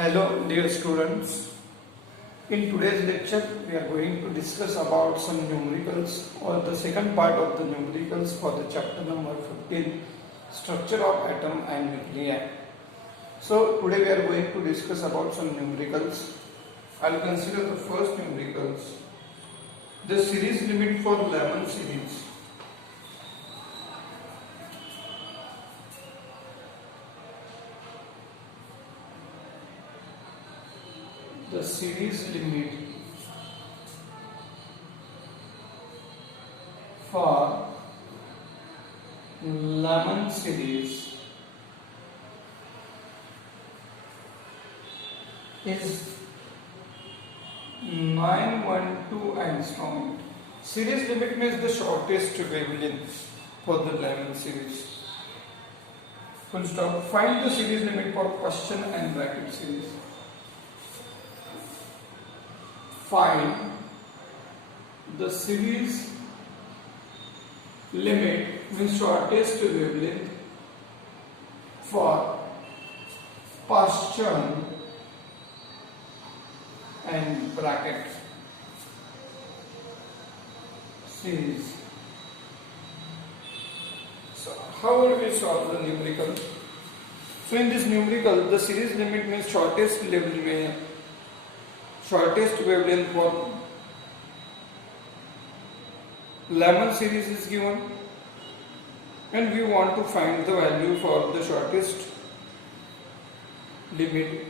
Hello dear students, in today's lecture we are going to discuss about some numericals or the second part of the numericals for the chapter number 15, structure of atom and nuclei. So today we are going to discuss about some numericals. I will consider the first numericals, the series limit for Lemon series. The series limit for Lemon series is 912 angstrom. Series limit means the shortest wavelength for the Lemon series. Full stop. Find the series limit for question and bracket series. Find the series limit means shortest wavelength for Paston and bracket series. So how will we solve the numerical? So in this numerical, the series limit means shortest wavelength for Lemon series is given, and we want to find the value for the shortest limit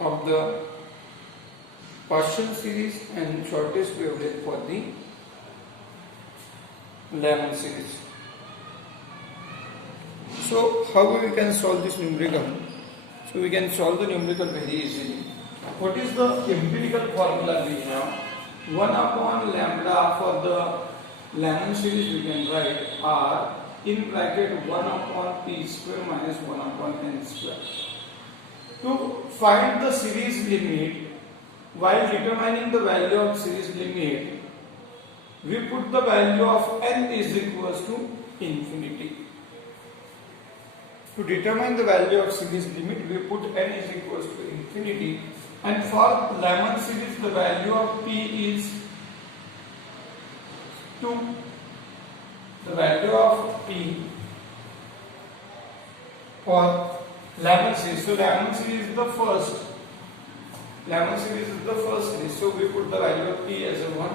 of the Paston series and shortest wavelength for the Lemon series. So how we can solve this numerical? So we can solve the numerical very easily. What is the empirical formula we have? 1 upon lambda for the Lemon series we can write R in bracket 1 upon p square minus 1 upon n square. To find the series limit, while determining the value of series limit, we put the value of n is equals to infinity. To determine the value of series limit, we put n is equals to infinity. And for Lemon series, the value of p is 2. The value of p for Lemon series. So Lemon series is the first. Lemon series is the first series. So we put the value of p as a 1.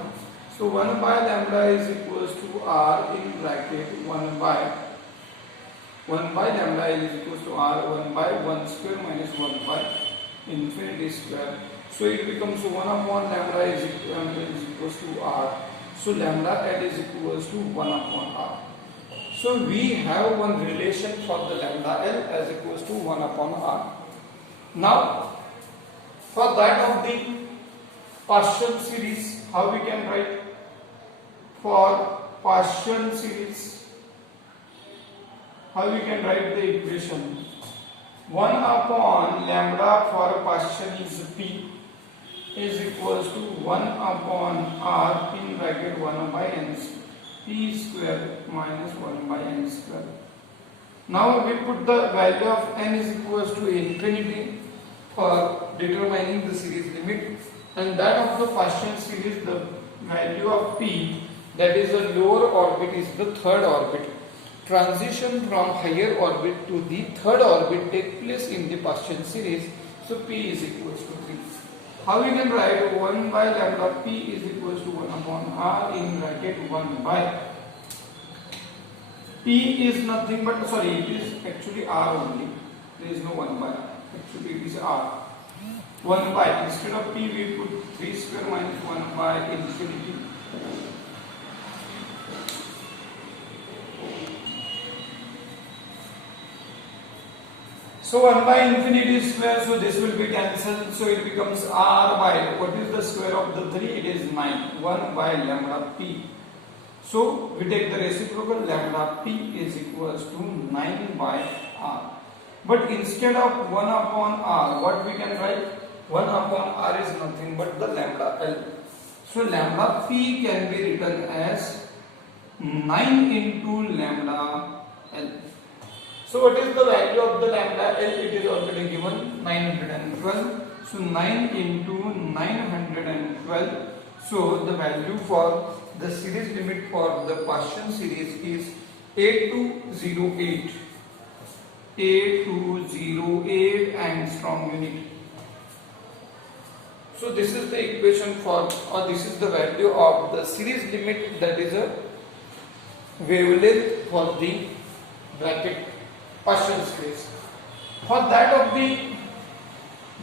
So 1 by lambda is equals to r in bracket 1 by lambda is equals to r 1 by 1 square minus 1 by infinity square. So it becomes 1 upon lambda is equals to r. So lambda L is equals to 1 upon r. So we have one relation for the lambda L as equals to 1 upon r. Now for that of the Paston series, how we can write? For Paston series, how we can write the equation? 1 upon lambda for Paston is p is equals to 1 upon r in bracket 1 by n p square minus 1 by n square. Now we put the value of n is equals to infinity for determining the series limit, and that of the Paston series, the value of p, that is the lower orbit, is the third orbit. Transition from higher orbit to the third orbit take place in the Paston series. So p is equals to 3. How we can write 1 by lambda p is equals to 1 upon r in bracket 1 by p is nothing but, it is actually r only. There is no 1 by. Actually it is r. 1 by, instead of p we put 3 square minus 1 by infinity. So 1 by infinity square, so this will be cancelled. So it becomes r by, what is the square of the 3? It is 9. 1 by lambda p. So we take the reciprocal, lambda p is equals to 9 by r. But instead of 1 upon r, what we can write? 1 upon r is nothing but the lambda L. So lambda p can be written as 9 into lambda L. So what is the value of the lambda L? It is already given 912. So 9 into 912. So the value for the series limit for the Paschen series is A208. A208 angstrom unit. So this is the equation for, or this is the value of the series limit, that is a wavelength for the bracket Paschen series. For that of the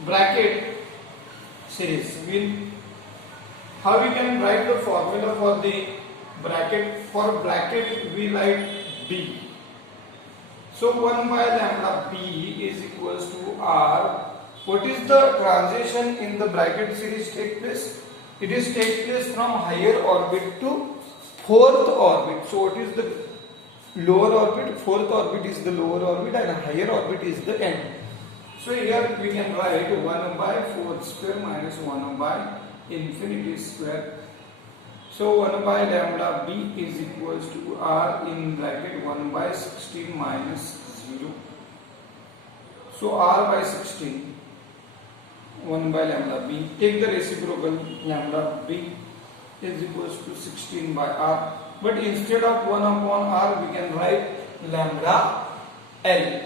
bracket series, how we can write the formula for the bracket? For bracket we write B. So 1 by lambda B is equals to R. What is the transition in the bracket series take place? It is take place from higher orbit to fourth orbit. So what is the lower orbit? Fourth orbit is the lower orbit and higher orbit is the end. So here we can write 1 by 4 square minus 1 by infinity square. So 1 by lambda B is equals to R in bracket 1 by 16 minus 0. So R by 16, 1 by lambda B. Take the reciprocal, lambda B is equals to 16 by R. But instead of 1 upon R, we can write lambda L.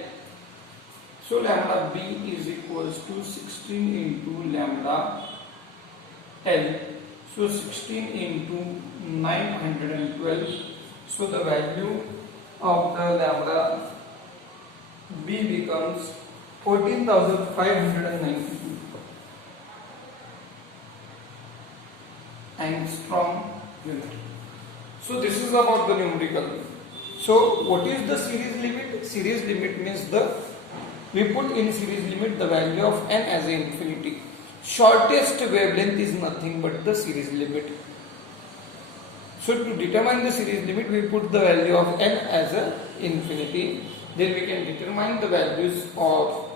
So lambda B is equals to 16 into lambda L. So 16 into 912. So the value of the lambda B becomes 14,592 angstrom unit. So this is about the numerical. So what is the series limit? Series limit means we put in series limit the value of n as a infinity. Shortest wavelength is nothing but the series limit. So to determine the series limit, we put the value of n as a infinity. Then we can determine the values of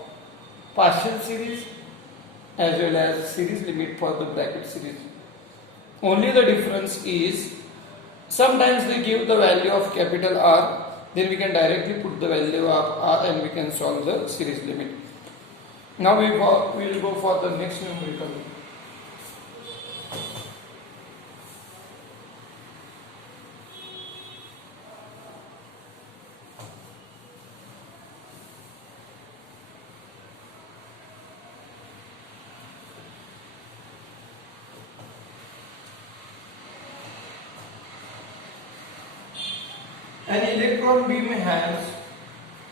Paschen series as well as series limit for the bracket series. Only the difference is sometimes they give the value of capital R, then we can directly put the value of R and we can solve the series limit. Now we will go for the next numerical. An electron beam has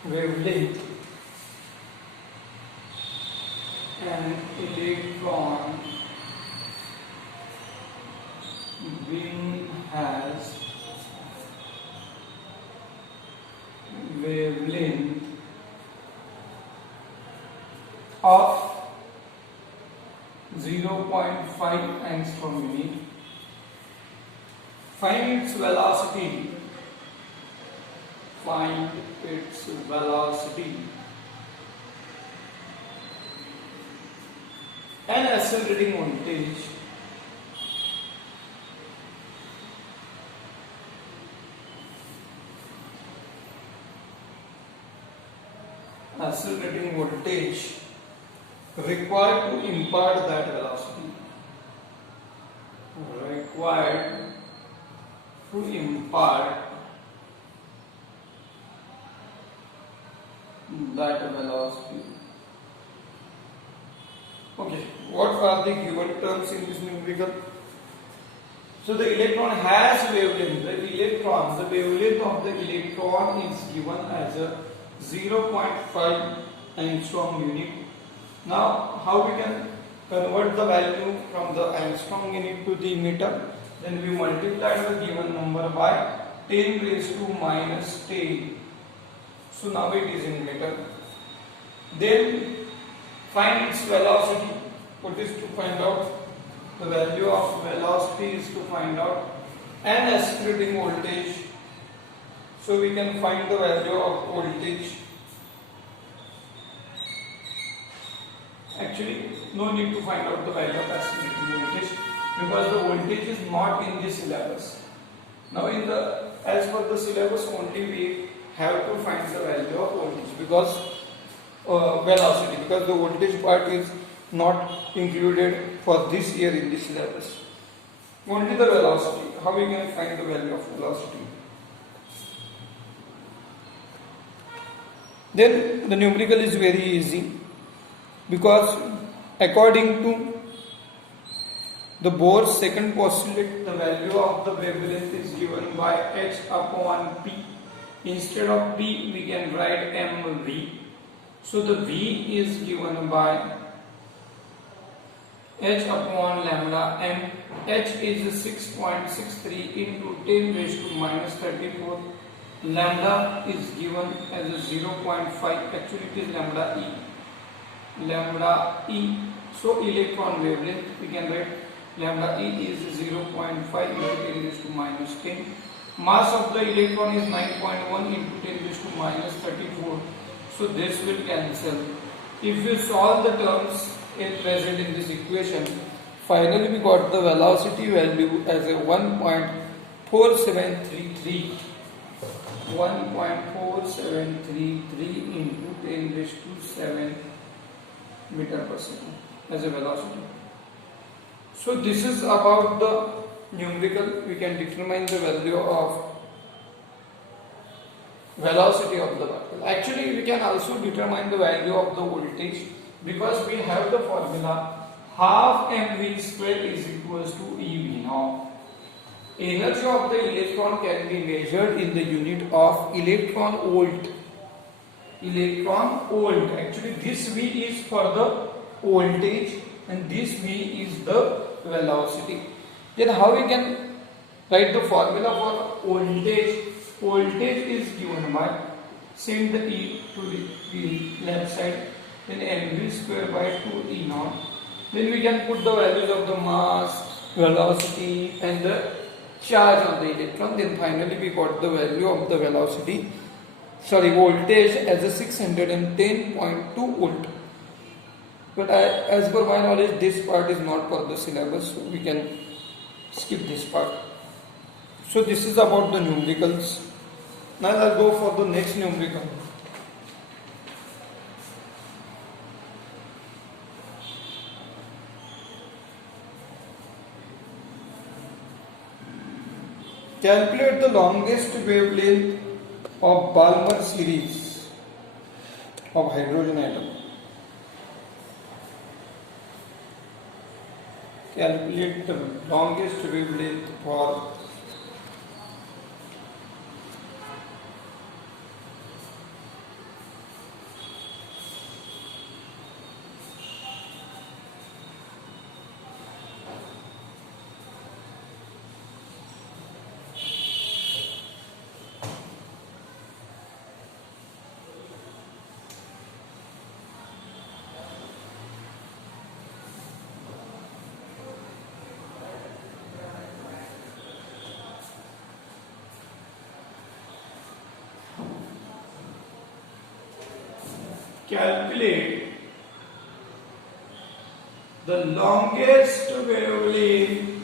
wavelength. An electron beam has wavelength of 0.5 angstrom unit. Find its velocity. Find its velocity. An accelerating voltage required to impart that velocity. Required to impart that velocity. Okay, what are the given terms in this numerical? So the electron has wavelength. The wavelength of the electron is given as a 0.5 angstrom unit. Now, how we can convert the value from the angstrom unit to the meter? Then we multiply the given number by 10 raised to minus 10. So now it is in meter. Then find its velocity. What is to find out? The value of velocity is to find out an accelerating voltage. So we can find the value of voltage. Actually, no need to find out the value of accelerating voltage because the voltage is not in the syllabus. Now as per the syllabus only we have to find the value of voltage because velocity, because the voltage part is not included for this year in the syllabus. Only the velocity. How we can find the value of velocity? Then the numerical is very easy, because according to the Bohr's second postulate, the value of the wavelength is given by h upon p. Instead of p, we can write mv. So the v is given by h upon lambda m. H is 6.63 into 10 raised to minus 34. Lambda is given as a 0.5. Actually, it is lambda e. Lambda e. So electron wavelength, we can write lambda e is 0.5 into 10 raised to minus 10. Mass of the electron is 9.1 into 10 raised to minus 34. So this will cancel. If you solve the terms present in this equation, finally we got the velocity value as a 1.4733. 1.4733 into 10 raised to 7 meter per second as a velocity. So this is about the numerical. We can determine the value of velocity of the particle. Actually, we can also determine the value of the voltage, because we have the formula half mv square is equals to ev. Now, energy of the electron can be measured in the unit of electron volt. Electron volt. Actually, this v is for the voltage and this v is the velocity. Then how we can write the formula for voltage? Voltage is given by, send the e to the left side, then mv square by 2 e naught. Then we can put the values of the mass, velocity and the charge on the electron. Then finally we got the value of the voltage as a 610.2 volt. But as per my knowledge, this part is not for the syllabus, so we can skip this part. So this is about the numericals. Now I'll go for the next numerical. Calculate the longest wavelength of Balmer series of hydrogen atom. Calculate the longest wavelength for calculate the longest wavelength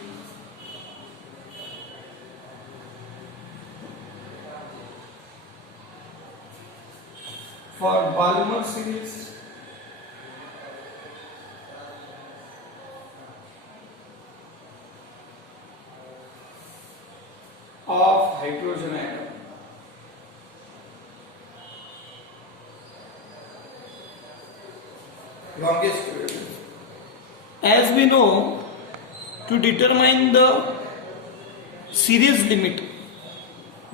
for Balmer series of hydrogen atom. Longest wavelength. As we know, to determine the series limit,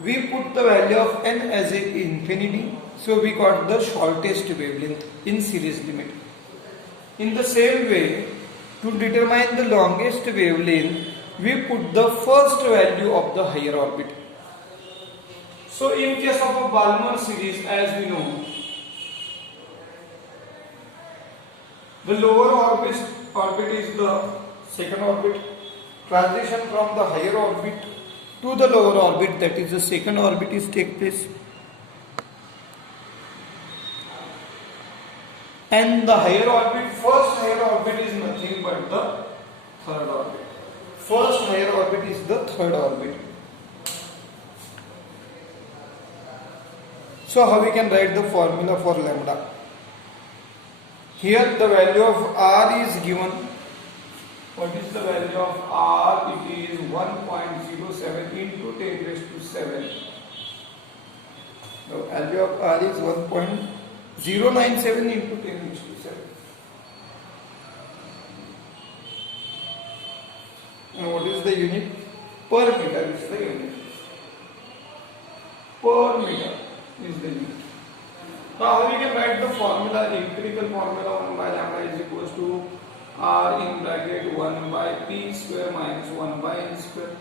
we put the value of n as a infinity, so we got the shortest wavelength in series limit. In the same way, to determine the longest wavelength, we put the first value of the higher orbit. So in case of a Balmer series, as we know, the lower orbit is the second orbit. Transition from the higher orbit to the lower orbit, that is the second orbit, is take place. And the higher orbit, first higher orbit is nothing but the third orbit. First higher orbit is the third orbit. So how we can write the formula for lambda? Here the value of r is given. What is the value of r? It is 1.07 into 10 raised to 7. The value of r is 1.097 into 10 raised to 7. And what is the unit? Per meter is the unit. Per meter is the unit. Now we can write the formula, empirical formula 1 by lambda is equals to r in bracket 1 by p square minus 1 by n square.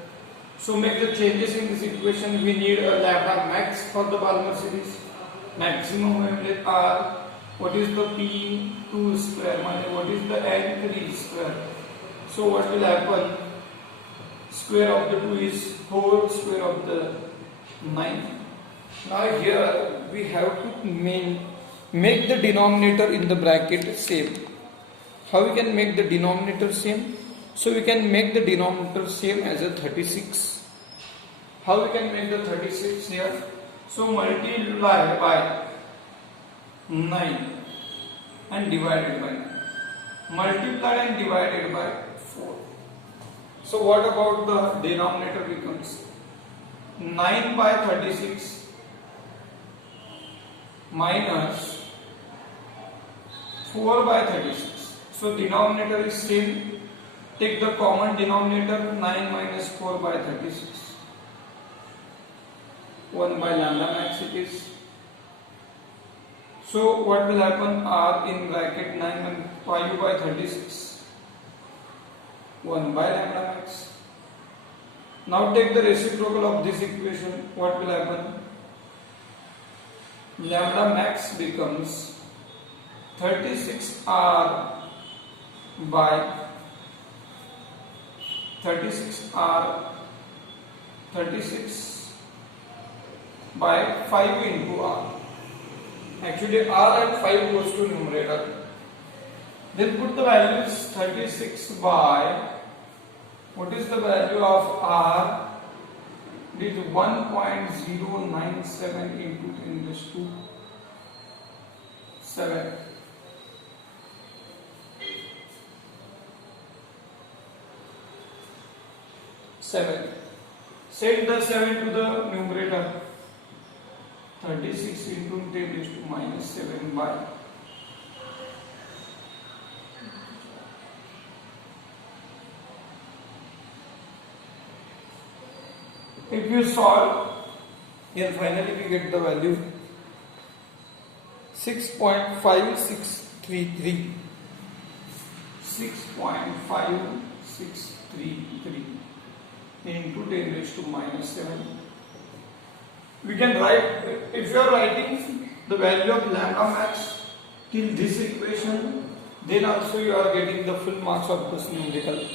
So make the changes in this equation. We need a lambda max for the Balmer series. Maximum wavelength r. What is the p2 square minus what is the n3 square? So what will happen? Square of the 2 is 4, square of the 9. Now here we have to make the denominator in the bracket same. How we can make the denominator same? So we can make the denominator same as a 36. How we can make the 36 here? So multiply by 9 and divided by 9. Multiplied and divided by 4. So what about the denominator becomes 9 by 36 minus 4 by 36. So denominator is same. Take the common denominator 9 minus 4 by 36. 1 by lambda max it is. So what will happen? R in bracket 9 and 5 by 36. 1 by lambda max. Now take the reciprocal of this equation. What will happen? Lambda max becomes 36R by 36 by 5 into R. Actually R and 5 goes to numerator. Then put the values 36 by what is the value of R? It is 1.097 into 10 raised to 7. Set the 7 to the numerator. 36 into 10 raised to minus 7 by if you solve, then finally we get the value 6.5633. 6.5633 into 10 raised to minus 7. We can write, if you are writing the value of lambda max till this equation, then also you are getting the full marks of this numerical.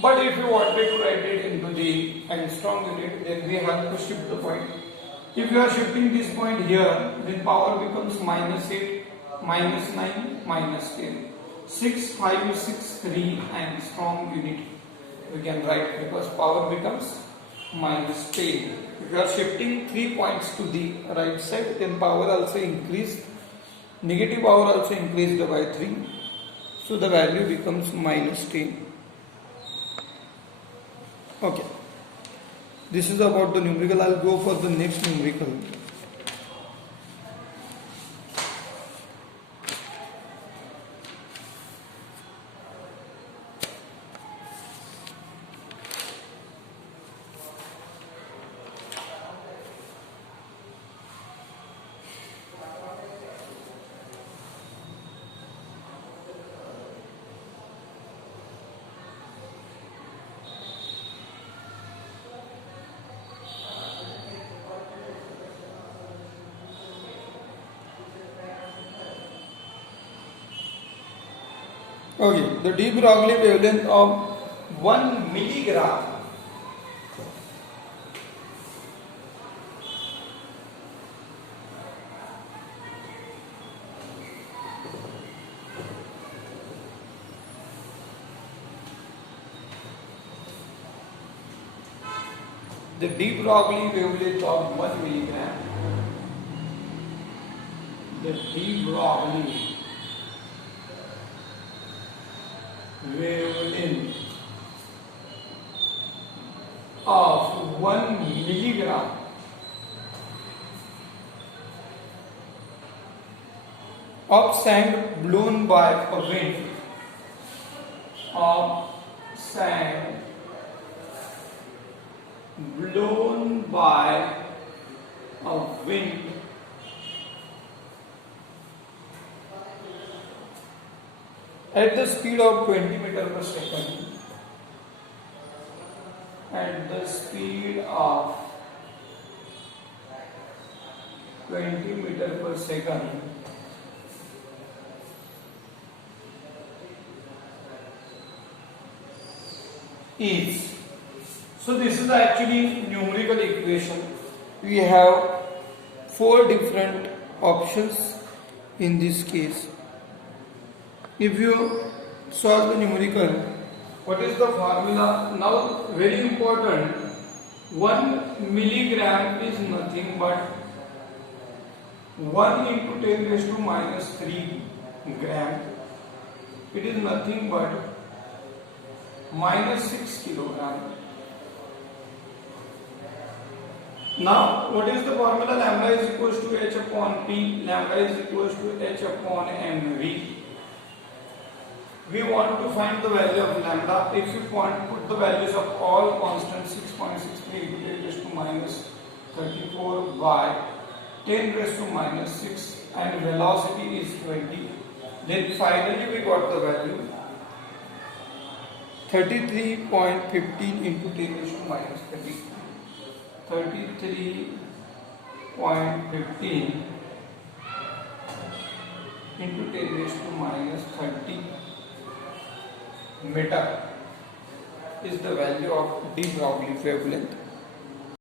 But if you wanted to write it into the Armstrong unit, then we have to shift the point. If you are shifting this point here, then power becomes minus 8, minus 9, minus 10. 6563 Armstrong unit we can write because power becomes minus 10. If you are shifting 3 points to the right side, then power also increased. Negative power also increased by 3. So the value becomes minus 10. Okay. This is about the numerical. I'll go for the next numerical. Okay, the de Broglie wavelength of 1 milligram the de Broglie wavelength of 1 milligram the de Broglie wavelength of 1 milligram of sand blown by a wind, of sand blown by a wind at the speed of 20 meter per second, at the speed of 20 meter per second, is. So this is actually numerical equation. We have 4 different options in this case. If you solve the numerical, what is the formula? Now very important, 1 milligram is nothing but 1 into 10 raised to minus 3 gram. It is nothing but minus 6 kilogram. Now what is the formula? Lambda is equals to h upon p, lambda is equals to h upon mv. We want to find the value of lambda. If you want to put the values of all constants, 6.63 into 10 raised to minus 34 by 10 raised to minus 6 and velocity is 20, then finally we got the value 33.15 into 10 raised to minus 30. 33.15 into 10 raised to minus 30 meter is the value of de Broglie wavelength.